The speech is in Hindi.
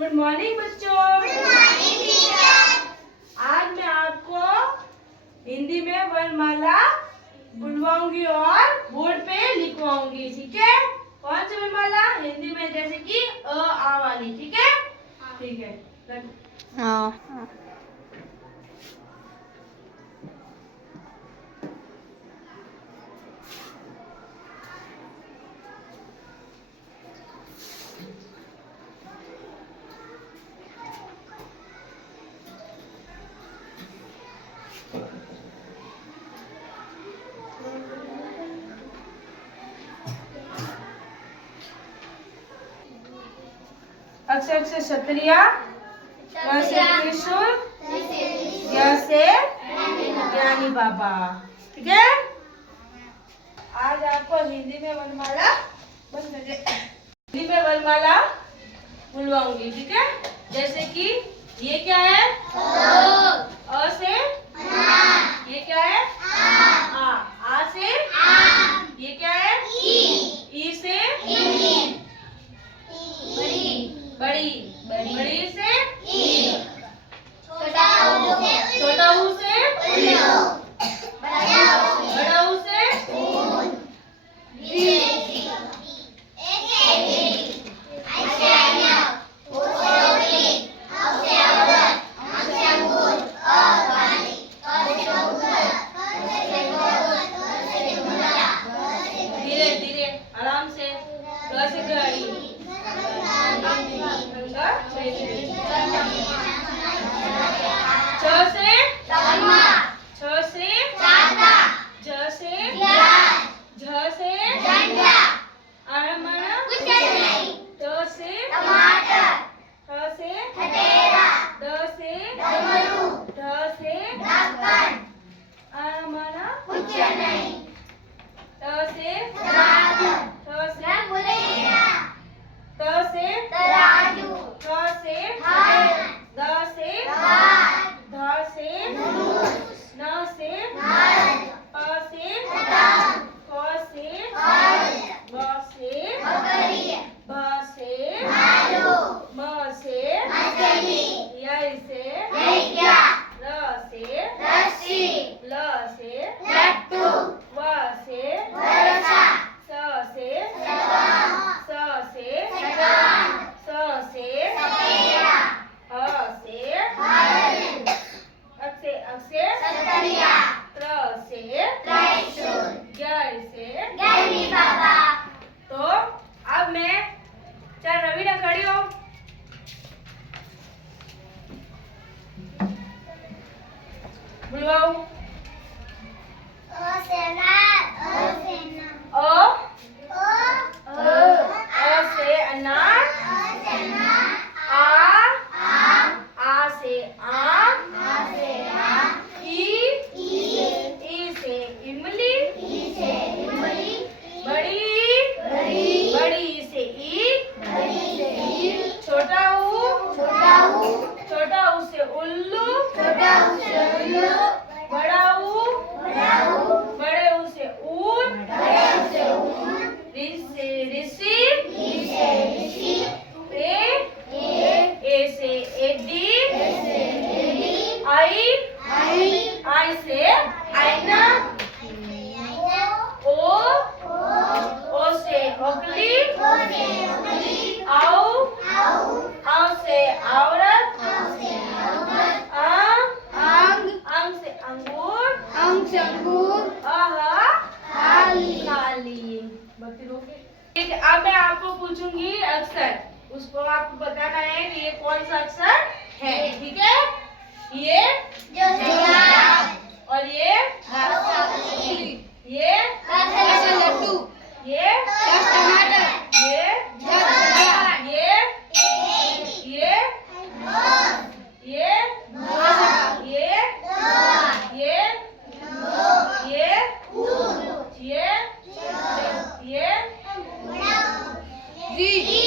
गुड मॉर्निंग बच्चों। Good morning teacher. आज मैं आपको हिंदी में वर्णमाला बुलवाऊंगी और बोर्ड पे लिखवाऊंगी, ठीक है। कौन सी वर्णमाला? हिंदी में जैसे कि अ आ वाली, ठीक है। ठीक है। हाँ। अक्षर से क्षत्रिय, क से त्रिशूल, य से ज्ञानी बाबा, ठीक है। आज आपको हिंदी में वर्णमाला हिंदी में वर्णमाला बुलवाऊंगी, ठीक है। जैसे कि ये क्या है? अ से ये क्या है? आ से ये क्या है? ई से बड़ी, बड़ी से छोटा ऊ से बड़ा ऊ से धीरे धीरे आराम से, ग से गाड़ी, छ से ज से झ से अमण, त से थ से द से ढ से अमण, त से थ से त से थ से द से ध से न से प से फ से ग से भ से म से य से र से ल से व से स से स से स से ह से अक्ष से त्र से ज्ञ से। तो अब मैं चल रवीना खड़ी हो, बुलवाओ। अ से अनार, आ से आम, ई से इमली, बड़ी से ईट, छोटा ऊ से उल्लू, बड़ा ऊ बड़े ऊ से ऊंट, ऋषि, ए से एडी, आई से आईना, ओ से ओखली, आओ से औरत, अंग से अंगूर, खाली। ठीक है, अब मैं आपको पूछूंगी अक्षर, उसको आपको बताना है कि ये कौन सा अक्षर है, ठीक है। ये और ये लड्डू, ये ये